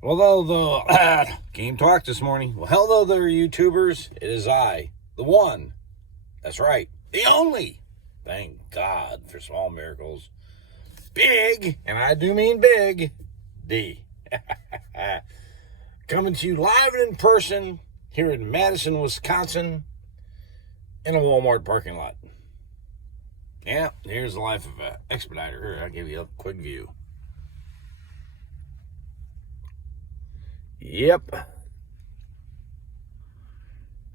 Well, hello, game talk this morning. Well, hello there, YouTubers. It is I, the one. That's right, the only. Thank God for small miracles. Big, and I do mean big, D. Coming to you live and in person here in Madison, Wisconsin, in a Walmart parking lot. Yeah, here's the life of an expediter. Here, I'll give you a quick view. Yep.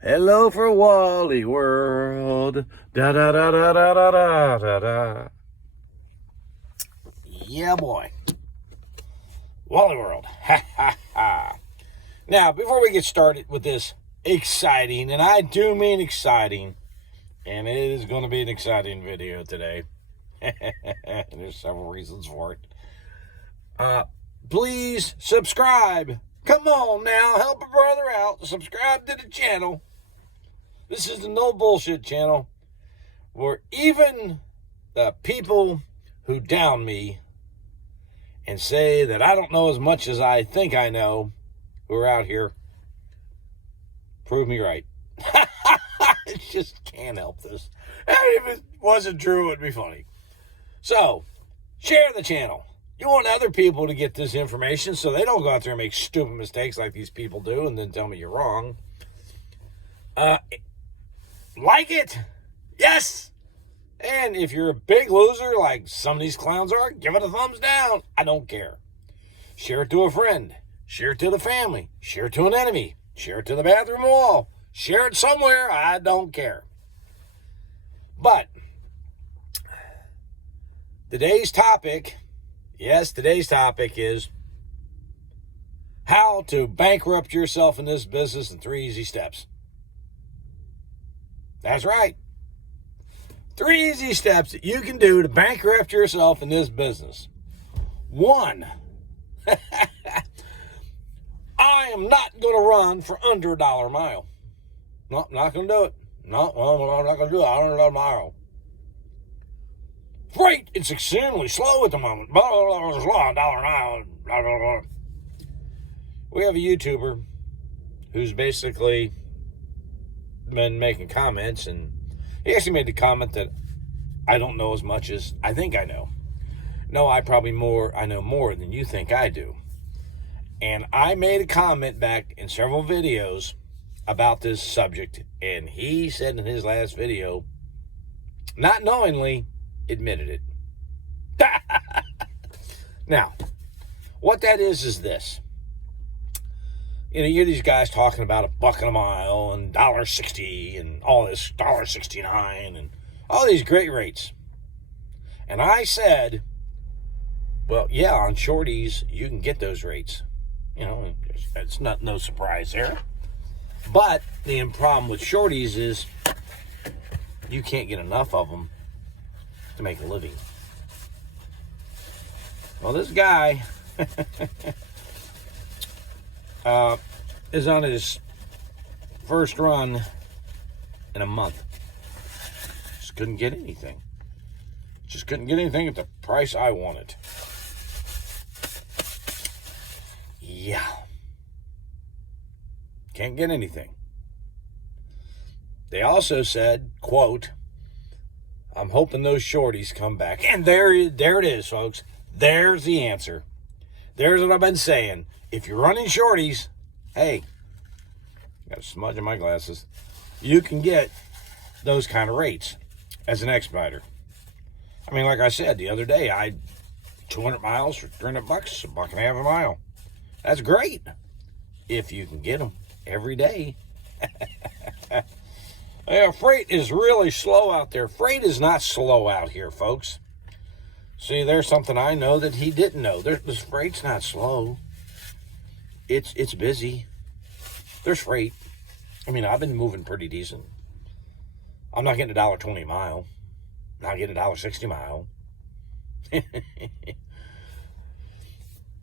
Hello for Wally World. Da da da da da da da da da. Yeah, boy. Wally World. Ha ha ha. Now, before we get started with this exciting, and I do mean exciting, and it is going to be an exciting video today. There's several reasons for it. Please subscribe. Come on now, help a brother out. Subscribe to the channel. This is the No Bullshit channel, where even the people who down me and say that I don't know as much as I think I know, who are out here, prove me right. I just can't help this. And if it wasn't true, it'd be funny. So, share the channel. You want other people to get this information so they don't go out there and make stupid mistakes like these people do and then tell me you're wrong. Like it. Yes. And if you're a big loser like some of these clowns are, give it a thumbs down. I don't care. Share it to a friend. Share it to the family. Share it to an enemy. Share it to the bathroom wall. Share it somewhere. I don't care. But today's topic is how to bankrupt yourself in this business in 3 easy steps. That's right. 3 easy steps that you can do to bankrupt yourself in this business. 1, I am not going to run for under $1 a mile. No, I'm not going to do it. No, I'm not going to do it. $100 a mile. Freight, it's extremely slow at the moment. $1 an hour. We have a YouTuber who's basically been making comments, and he actually made the comment that I don't know as much as I think I know. No, I know more than you think I do. And I made a comment back in several videos about this subject, and he said in his last video, not knowingly, admitted it. Now, what that is this. You know, you hear these guys talking about $1 a mile and $1.60 and all this $1.69 and all these great rates. And I said, well, yeah, on Shorties, you can get those rates. You know, it's no surprise there. But the problem with Shorties is you can't get enough of them to make a living. Well, this guy is on his first run in a month. Just couldn't get anything. Just couldn't get anything at the price I wanted. Yeah. Can't get anything. They also said, quote, I'm hoping those Shorties come back. And there it is, folks. There's the answer. There's what I've been saying. If you're running Shorties, hey, got a smudge in my glasses, you can get those kind of rates as an expediter. I mean, like I said the other day, I 200 miles for $300, $1.50 a mile. That's great if you can get them every day. Yeah, freight is really slow out there. Freight is not slow out here, folks. See, there's something I know that he didn't know. This freight's not slow. It's busy. There's freight. I mean, I've been moving pretty decent. I'm not getting $1.20 a mile. I'm not getting $1.60 a mile.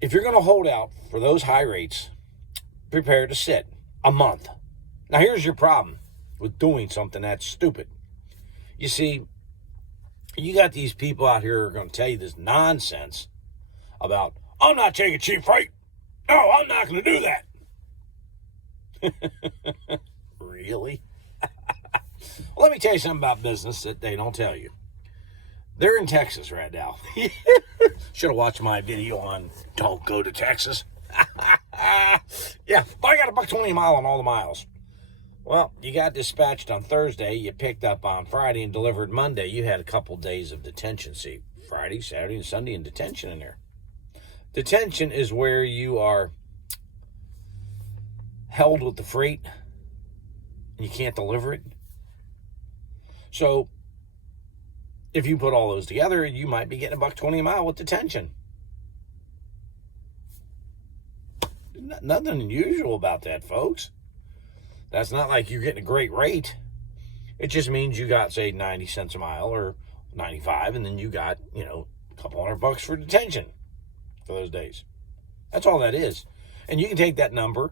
If you're going to hold out for those high rates, prepare to sit a month. Now, here's your problem with doing something that's stupid. You see, you got these people out here who are going to tell you this nonsense about, I'm not taking cheap freight. Oh, I'm not going to do that. Really? Well, let me tell you something about business that they don't tell you. They're in Texas right now. Should have watched my video on don't go to Texas. Yeah, but I got $1.20 a mile on all the miles. Well, you got dispatched on Thursday, you picked up on Friday and delivered Monday. You had a couple days of detention. See, Friday, Saturday, and Sunday in detention in there. Detention is where you are held with the freight and you can't deliver it. So, if you put all those together, you might be getting $1.20 a mile with detention. Nothing unusual about that, folks. That's not like you're getting a great rate. It just means you got, say, 90 cents a mile or 95, and then you got, a couple $100 for detention for those days. That's all that is. And you can take that number,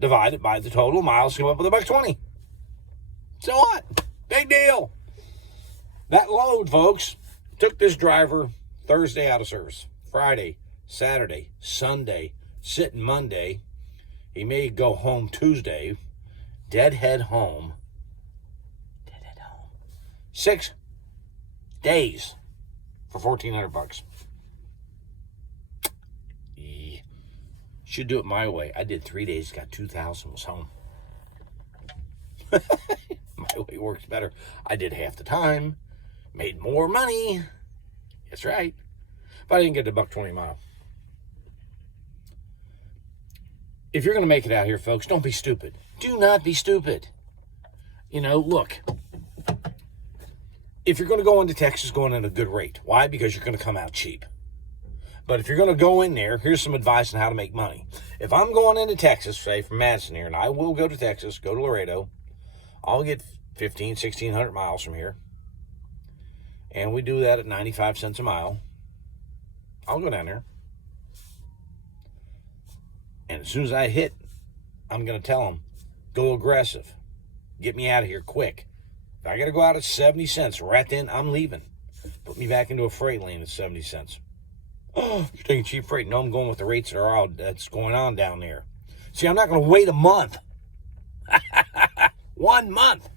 divide it by the total miles, come up with $1.20. So what? Big deal. That load, folks, took this driver Thursday out of service. Friday, Saturday, Sunday, sitting Monday. He may go home Tuesday. Deadhead home. 6 days for $1,400. Yeah. Should do it my way. I did 3 days, got $2,000, was home. My way works better. I did half the time, made more money. That's right. But I didn't get the $1.20 a mile. If you're going to make it out here, folks, don't be stupid. Do not be stupid. Look. If you're going to go into Texas, go in at a good rate. Why? Because you're going to come out cheap. But if you're going to go in there, here's some advice on how to make money. If I'm going into Texas, say from Madison here, and I will go to Texas, go to Laredo, I'll get 1,600 miles from here. And we do that at 95 cents a mile. I'll go down there. And as soon as I hit, I'm going to tell them, go aggressive. Get me out of here quick. If I got to go out at 70 cents, right then, I'm leaving. Put me back into a freight lane at 70 cents. Oh, you're taking cheap freight. No, I'm going with the rates that's going on down there. See, I'm not going to wait a month. 1 month.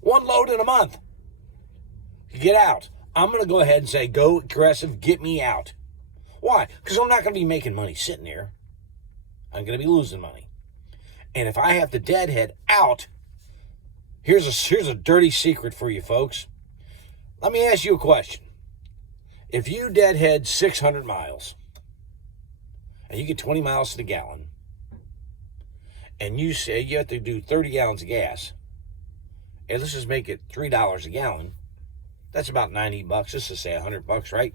One load in a month. Get out. I'm going to go ahead and say, go aggressive, get me out. Why? Because I'm not going to be making money sitting there. I'm going to be losing money. And if I have to deadhead out, here's a dirty secret for you folks. Let me ask you a question. If you deadhead 600 miles and you get 20 miles to the gallon and you say you have to do 30 gallons of gas, and let's just make it $3 a gallon, that's about $90. Let's just say $100, right?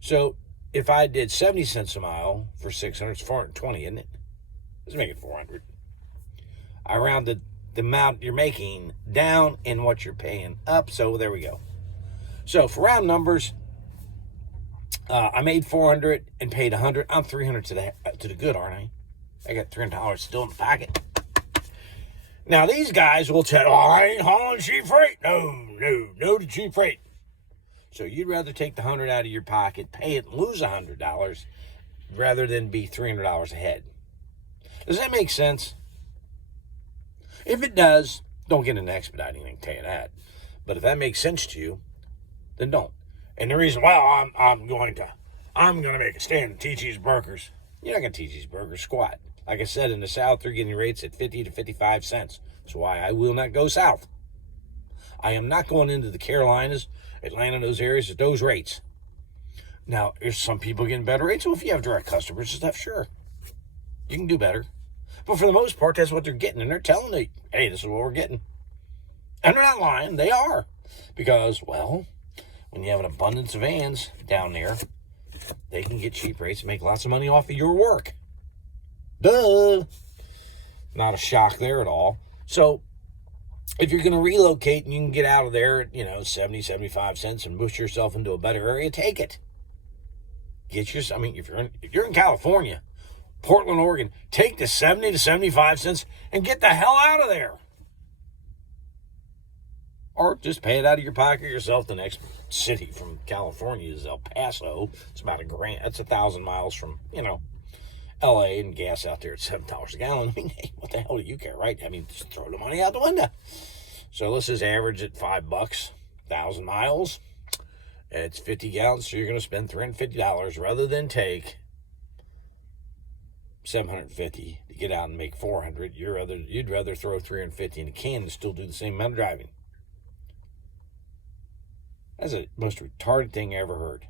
So if I did 70 cents a mile for 600, it's 420, isn't it? Let's make it 400. I rounded the amount you're making down and what you're paying up, so there we go. So for round numbers, I made 400 and paid 100. I'm 300 to the good, aren't I? I got $300 still in the pocket. Now these guys will tell, I ain't hauling cheap freight. No to cheap freight. So you'd rather take the 100 out of your pocket, pay it, and lose $100, rather than be $300 ahead. Does that make sense? If it does, don't get into expediting, I can tell you that. But if that makes sense to you, then don't. And the reason, I'm going to make a stand and teach these brokers. You're not going to teach these brokers squat. Like I said, in the South, they're getting rates at 50 to 55 cents. That's why I will not go south. I am not going into the Carolinas, Atlanta, those areas at those rates. Now, there's some people getting better rates. Well, if you have direct customers and stuff, sure. You can do better. But for the most part, that's what they're getting. And they're telling you, hey, this is what we're getting. And they're not lying. They are. Because, well, when you have an abundance of vans down there, they can get cheap rates and make lots of money off of your work. Duh. Not a shock there at all. So, if you're going to relocate and you can get out of there at, 70, 75 cents and boost yourself into a better area, take it. If you're in California, Portland, Oregon, take the 70 to 75 cents and get the hell out of there. Or just pay it out of your pocket yourself. The next city from California is El Paso. It's about $1,000. That's 1,000 miles from, LA and gas out there at $7 a gallon. I mean, hey, what the hell do you care, right? I mean, just throw the money out the window. So let's just average at $5, 1,000 miles. It's 50 gallons, so you're going to spend $350 rather than take $750 to get out and make $400. You'd rather throw $350 in a can and still do the same amount of driving. That's the most retarded thing I ever heard.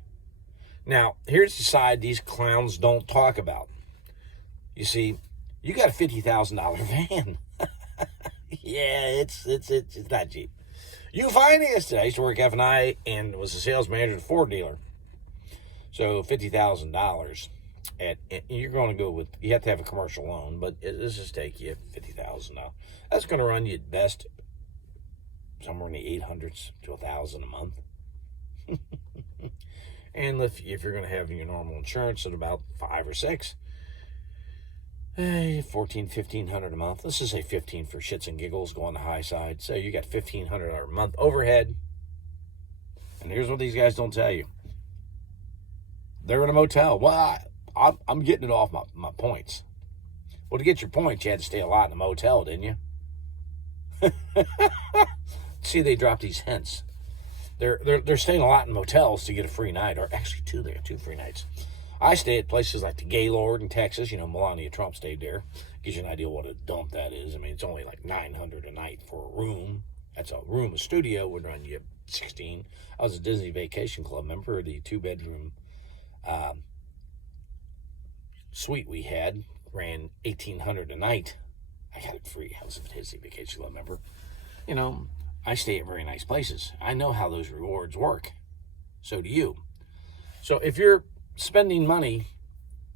Now, here's the side these clowns don't talk about. You see, you got a $50,000 van. Yeah, it's not cheap. You financed it. I used to work F&I and was a sales manager at a Ford dealer. So $50,000. You're going to go with, you have to have a commercial loan, but let's just take you $50,000 now. That's going to run you at best somewhere in the 800s to 1,000 a month. And if you're going to have your normal insurance at about 5 or 6, $1,500 a month. Let's just say 15 for shits and giggles, go on the high side. So you got $1,500 a month overhead. And here's what these guys don't tell you. They're in a motel. Well, I'm getting it off my points. Well, to get your points, you had to stay a lot in a motel, didn't you? See, they drop these hints. They're staying a lot in motels to get a free night, or actually two free nights. I stay at places like the Gaylord in Texas. You know, Melania Trump stayed there. Gives you an idea what a dump that is. I mean, it's only like $900 a night for a room. That's a room. A studio would run you 16. I was a Disney Vacation Club member. The 2-bedroom suite we had ran $1,800 a night. I got it free. I was a Disney Vacation Club member. You know, I stay at very nice places. I know how those rewards work. So do you. So if you're spending money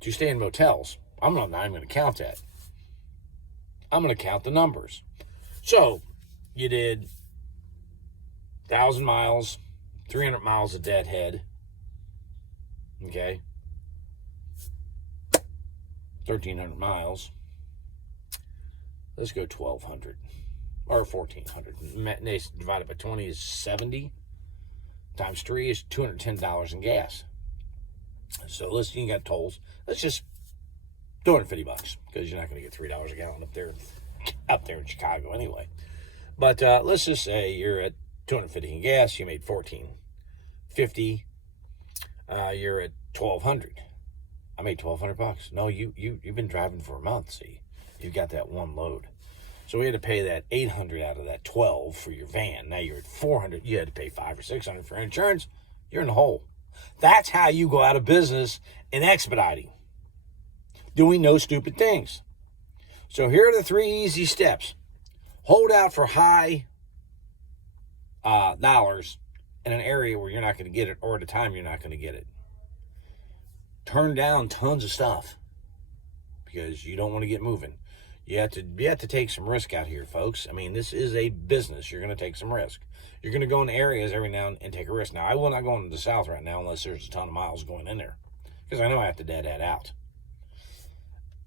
to stay in motels, I'm not even going to count that. I'm going to count the numbers. So you did 1,000 miles, 300 miles of Deadhead. Okay. 1,300 miles. Let's go 1,200 or 1,400. Divided by 20 is 70. Times 3 is $210 in gas. So listen, you got tolls. Let's just $250 because you're not going to get $3 a gallon up there in Chicago anyway. But let's just say you're at $250 in gas. You made $1,450. You're at $1,200. I made $1,200. No, you've been driving for a month. See, you got that one load. So we had to pay that $800 out of that $1,200 for your van. Now you're at $400. You had to pay $500 or $600 for insurance. You're in the hole. That's how you go out of business in expediting. Doing no stupid things. So here are the 3 easy steps. Hold out for high dollars in an area where you're not going to get it, or at a time you're not going to get it. Turn down tons of stuff because you don't want to get moving. You have to take some risk out here, folks. I mean, this is a business. You're going to take some risk. You're going to go in areas every now and take a risk. Now, I will not go into the South right now unless there's a ton of miles going in there because I know I have to Deadhead out.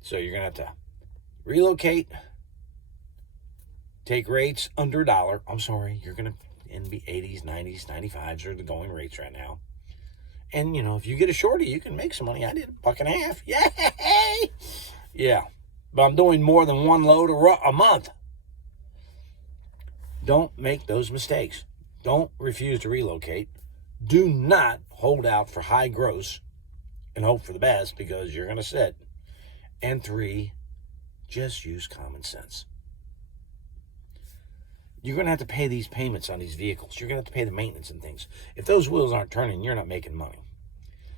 So you're going to have to relocate, take rates under $1. I'm sorry, you're going to be 80s, 90s, 95s are the going rates right now. And, you know, if you get a shorty, you can make some money. I did $1.50. Yay! Yeah. But I'm doing more than one load a month. Don't make those mistakes. Don't refuse to relocate. Do not hold out for high gross and hope for the best because you're going to sit. And 3, just use common sense. You're going to have to pay these payments on these vehicles. You're going to have to pay the maintenance and things. If those wheels aren't turning, you're not making money.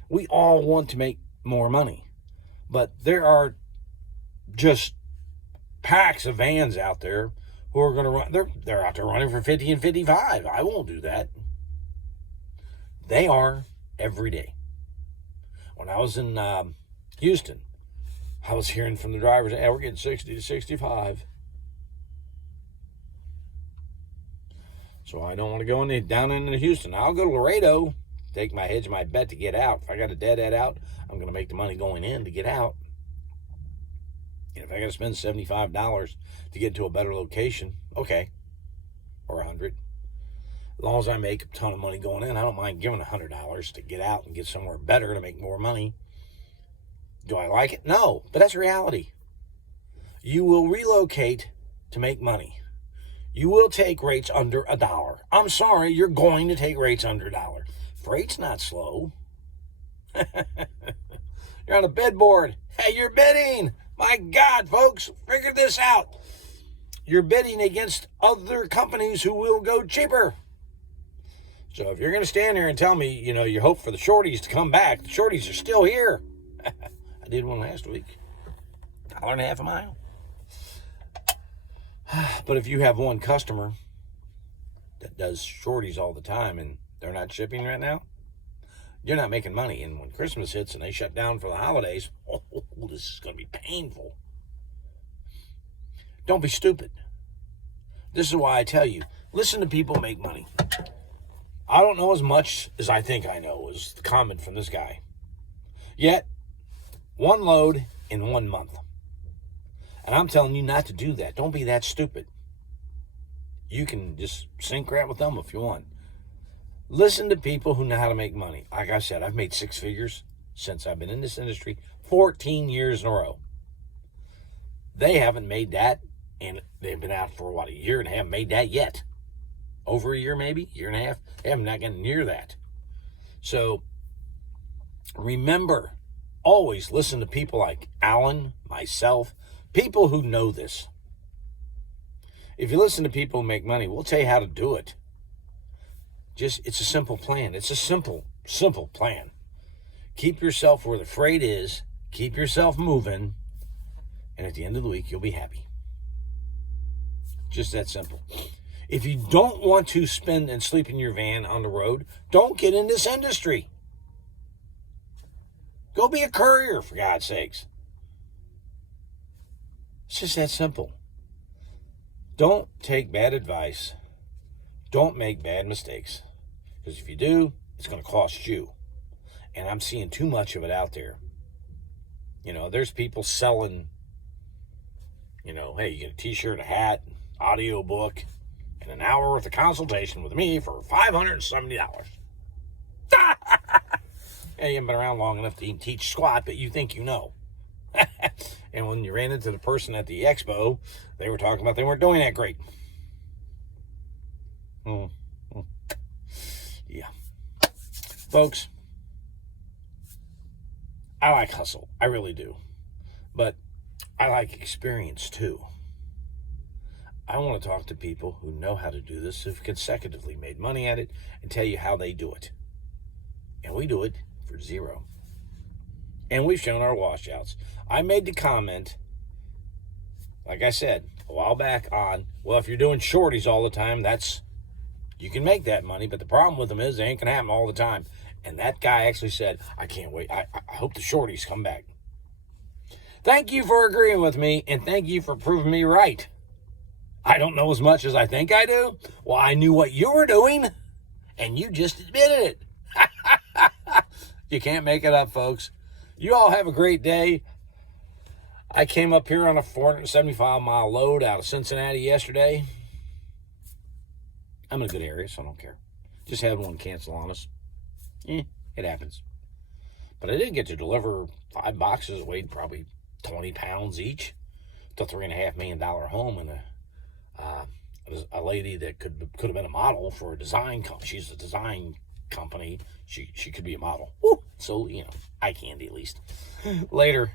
We all want to make more money. But there are just packs of vans out there who are going to run. They're out there running for 50 and 55. I won't do that. They are every day. When I was in Houston, I was hearing from the drivers, hey, we're getting 60 to 65. So I don't want to go down into Houston. I'll go to Laredo, take my hedge, my bet to get out. If I got a Deadhead out, I'm going to make the money going in to get out. And if I got to spend $75 to get to a better location, okay, or $100. As long as I make a ton of money going in, I don't mind giving $100 to get out and get somewhere better to make more money. Do I like it? No, but that's reality. You will relocate to make money. You will take rates under $1. I'm sorry, you're going to take rates under $1. Freight's not slow. You're on a bid board. Hey, you're bidding. My God, folks, figure this out. You're bidding against other companies who will go cheaper. So if you're going to stand there and tell me, you hope for the Shorties to come back, the Shorties are still here. I did one last week. $1.50 a mile. But if you have one customer that does Shorties all the time and they're not shipping right now, you're not making money. And when Christmas hits and they shut down for the holidays, this is going to be painful. Don't be stupid. This is why I tell you, listen to people make money. I don't know as much as I think I know, is the comment from this guy. Yet, one load in 1 month. And I'm telling you not to do that. Don't be that stupid. You can just sink crap with them if you want. Listen to people who know how to make money. Like I said, I've made 6 figures since I've been in this industry, 14 years in a row. They haven't made that, and they've been out for, a year and a half, made that yet. Over a year maybe, year and a half. They haven't not gotten near that. So, remember, always listen to people like Alan, myself, people who know this. If you listen to people who make money, we'll tell you how to do it. It's a simple plan. It's a simple plan. Keep yourself where the freight is. Keep yourself moving. And at the end of the week, you'll be happy. Just that simple. If you don't want to spend and sleep in your van on the road, don't get in this industry. Go be a courier, for God's sakes. It's just that simple. Don't take bad advice. Don't make bad mistakes. Because if you do, it's going to cost you. And I'm seeing too much of it out there. There's people selling, hey, you get a t-shirt, a hat, audio book, and an hour worth of consultation with me for $570. Hey, you haven't been around long enough to even teach squat, but you think you know. And when you ran into the person at the expo, they were talking about they weren't doing that great. Yeah. Folks, I like hustle. I really do. But I like experience too. I want to talk to people who know how to do this, who've consecutively made money at it, and tell you how they do it. And we do it for zero. And we've shown our washouts. I made the comment, like I said, a while back on, well, if you're doing Shorties all the time, you can make that money, but the problem with them is they ain't going to happen all the time. And that guy actually said, I can't wait. I hope the Shorties come back. Thank you for agreeing with me, and thank you for proving me right. I don't know as much as I think I do. Well, I knew what you were doing, and you just admitted it. You can't make it up, folks. You all have a great day. I came up here on a 475-mile load out of Cincinnati yesterday. I'm in a good area, so I don't care. Just had one cancel on us. It happens. But I did get to deliver 5 boxes, weighed probably 20 pounds each, to a $3.5 million home, and a lady that could have been a model for a design company. She's a design company. She could be a model. Woo! So, eye candy at least. Later.